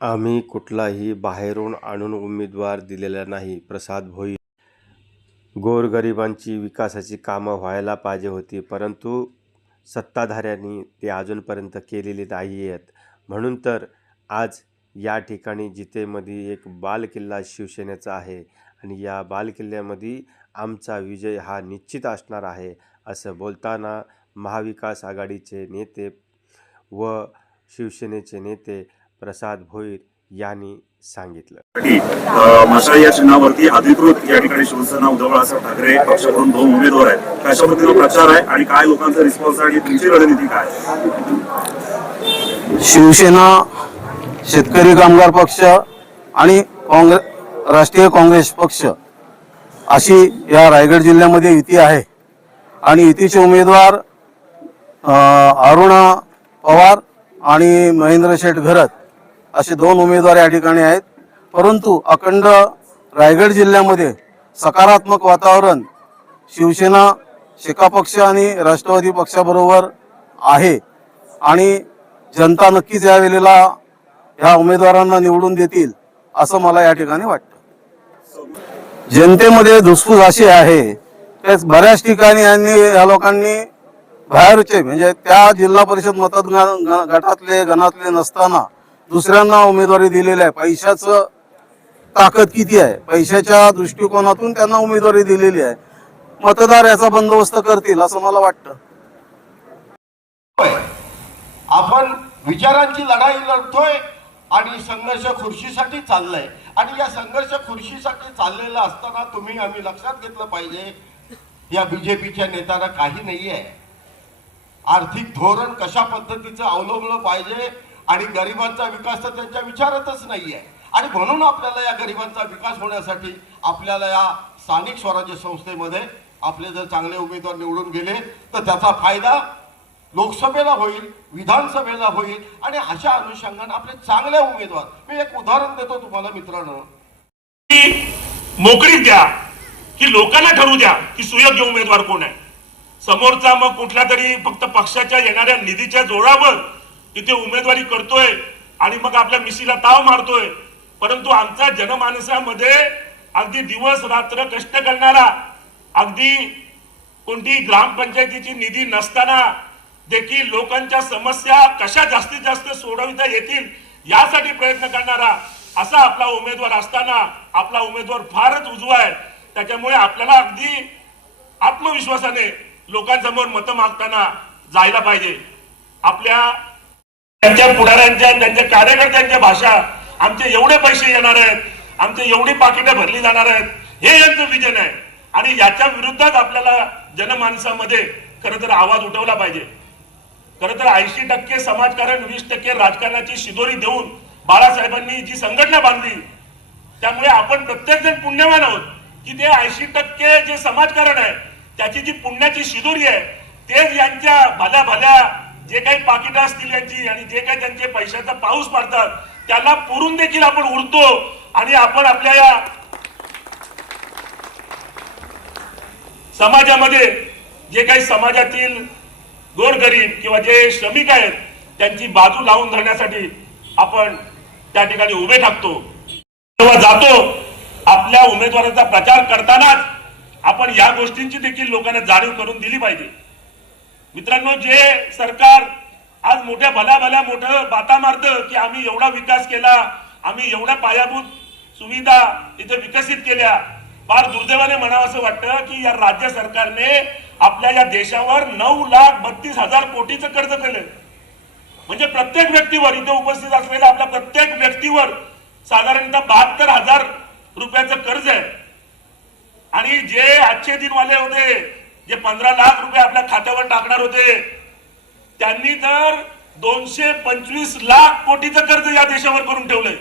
आम्ही कुठलाही बाहेरून आणून उमेदवार दिलेला नाही. प्रसाद भोईर. गोरगरिबांची विकासाची कामं व्हायला पाहिजे होती, परंतु सत्ताधाऱ्यांनी ते अजूनपर्यंत केलेली नाही आहेत. म्हणून तर आज या ठिकाणी जितेमध्ये एक बालेकिल्ला शिवसेनेचा आहे आणि या बालेकिल्ल्यामध्ये आमचा विजय हा निश्चित असणार आहे, असं बोलताना महाविकास आघाडीचे नेते व शिवसेनेचे नेते प्रसाद भोईर यांनी सांगितलं. मशाल या चिन्हावरती अधिकृत या ठिकाणी शिवसेना उद्धव बाळासाहेब ठाकरे पक्षाकडून 2 उमेदवार आहेत. कशा पद्धतीचा प्रचार आहे आणि काय लोकांचा रिस्पॉन्स आहे, तुमची रणनीती काय? शिवसेना, शेतकरी कामगार पक्ष आणि राष्ट्रीय काँग्रेस पक्ष अशी या रायगड जिल्ह्यामध्ये युती आहे आणि युतीचे उमेदवार अरुणा पवार आणि महेंद्र शेठ घरत असे 2 उमेदवार या ठिकाणी आहेत. परंतु अखंड रायगड जिल्ह्यामध्ये सकारात्मक वातावरण शिवसेना, शेका पक्ष आणि राष्ट्रवादी पक्षाबरोबर आहे आणि जनता नक्कीच या वेळेला ह्या उमेदवारांना निवडून देतील असं मला या ठिकाणी वाटतं. जनतेमध्ये धुसफूस अशी आहे की बऱ्याच ठिकाणी या लोकांनी बाहेरचे म्हणजे त्या जिल्हा परिषद गटातले गणातले नसताना दुसऱ्यांना उमेदवारी दिलेली आहे. पैशाचं ताकद किती आहे, पैशाच्या दृष्टिकोनातून त्यांना उमेदवारी दिलेली आहे. मतदार याचा बंदोबस्त करतील असं मला वाटतं. आपण विचारांची लढाई लढतोय आणि संघर्ष खुर्शीसाठी चाललाय आणि या संघर्ष खुर्शीसाठी चाललेला असताना तुम्ही आम्ही लक्षात घेतलं पाहिजे या बीजेपीच्या नेत्यांना काही नाहीये. आर्थिक धोरण कशा पद्धतीचं अवलंबलं पाहिजे आणि गरिबांचा विकास तर त्यांच्या विचारातच नाहीये. आणि म्हणून आपल्याला या गरिबांचा विकास होण्यासाठी आपल्याला या स्थानिक स्वराज्य संस्थेमध्ये आपले जर चांगले उमेदवार निवडून गेले तर त्याचा फायदा लोकसभेला होईल, विधानसभेला होईल आणि अशा अनुषंगाने आपले चांगले उमेदवार. मी एक उदाहरण देतो तुम्हाला मित्रांनो, मोकळीक द्या की लोकांना ठरवू द्या की सुयोग्य उमेदवार कोण आहे. समोरचा मग कुठल्या तरी फक्त पक्षाच्या येणाऱ्या निधीच्या जोरावर तिथे उमेदवारी करतोय आणि मग आपल्या मिशीला ताव मारतोय. परंतु आमचा जनमानसामध्ये अगदी दिवस रात्र कष्ट करणारा, अगदी कोणती ग्रामपंचायतीची निधी नसताना देखील लोकांच्या समस्या कशा जास्तीत जास्त सोडविता येतील यासाठी प्रयत्न करणारा असा आपला उमेदवार असताना आपला उमेदवार फारच उजवा आहे. त्याच्यामुळे आपल्याला अगदी आत्मविश्वासाने लोकांसमोर मतं मागताना जायला पाहिजे. आपल्या त्यांच्या पुढाऱ्यांच्या, त्यांच्या कार्यकर्त्यांच्या भाषा, आमचे एवढे पैसे येणार आहेत, आमचे एवढी पाकिटं भरली जाणार आहेत, हे यांचं विजन आहे आणि याच्या विरुद्धात आपल्याला जनमानसामध्ये खरं तर आवाज उठवला पाहिजे. खरं तर 80% समाजकारण, 20% राजकारणाची शिदोरी देऊन बाळासाहेबांनी जी संघटना बांधली, त्यामुळे आपण प्रत्येक जण पुण्यवान आहोत की ते 80% जे समाजकारण आहे त्याची जी पुण्याची शिदोरी आहे तेच यांच्या भल्या भल्या जे काही पाकिटं असतील यांची आणि जे काही त्यांचे पैशाचा पाऊस पडतात त्याला पुरून देखील आपण उरतो आणि आपण आपल्या या समाजामध्ये जे काही समाजातील गोरगरीब किंवा जे श्रमिक आहेत त्यांची बाजू लावून धरण्यासाठी आपण त्या ठिकाणी उभे ठाकतो. तेव्हा जातो आपल्या उमेदवाराचा प्रचार करतानाच आपण या गोष्टींची देखील लोकांना जाणीव करून दिली पाहिजे. मित्रांनो, जे सरकार आज मोठ्या भल्या मोठं बाता मारतं की आम्ही एवढा विकास केला, आम्ही एवढ्या पायाभूत सुविधा इथे विकसित केल्या, फार दुर्दैवाने म्हणावं असं वाटतं की या राज्य सरकारने आपल्या या देशावर 9,32,000 कोटीचं कर्ज केलं. म्हणजे प्रत्येक व्यक्तीवर, इथे उपस्थित असलेल्या आपल्या प्रत्येक व्यक्तीवर साधारणतः 72,000 रुपयाचं कर्ज आहे. आणि जे आजचे दिनवाले होते, जे 15 लाख रुपये आपल्या खात्यावर टाकणार होते, त्यांनी तर 225 लाख कोटीचं कर्ज या देशावर करून ठेवलंय.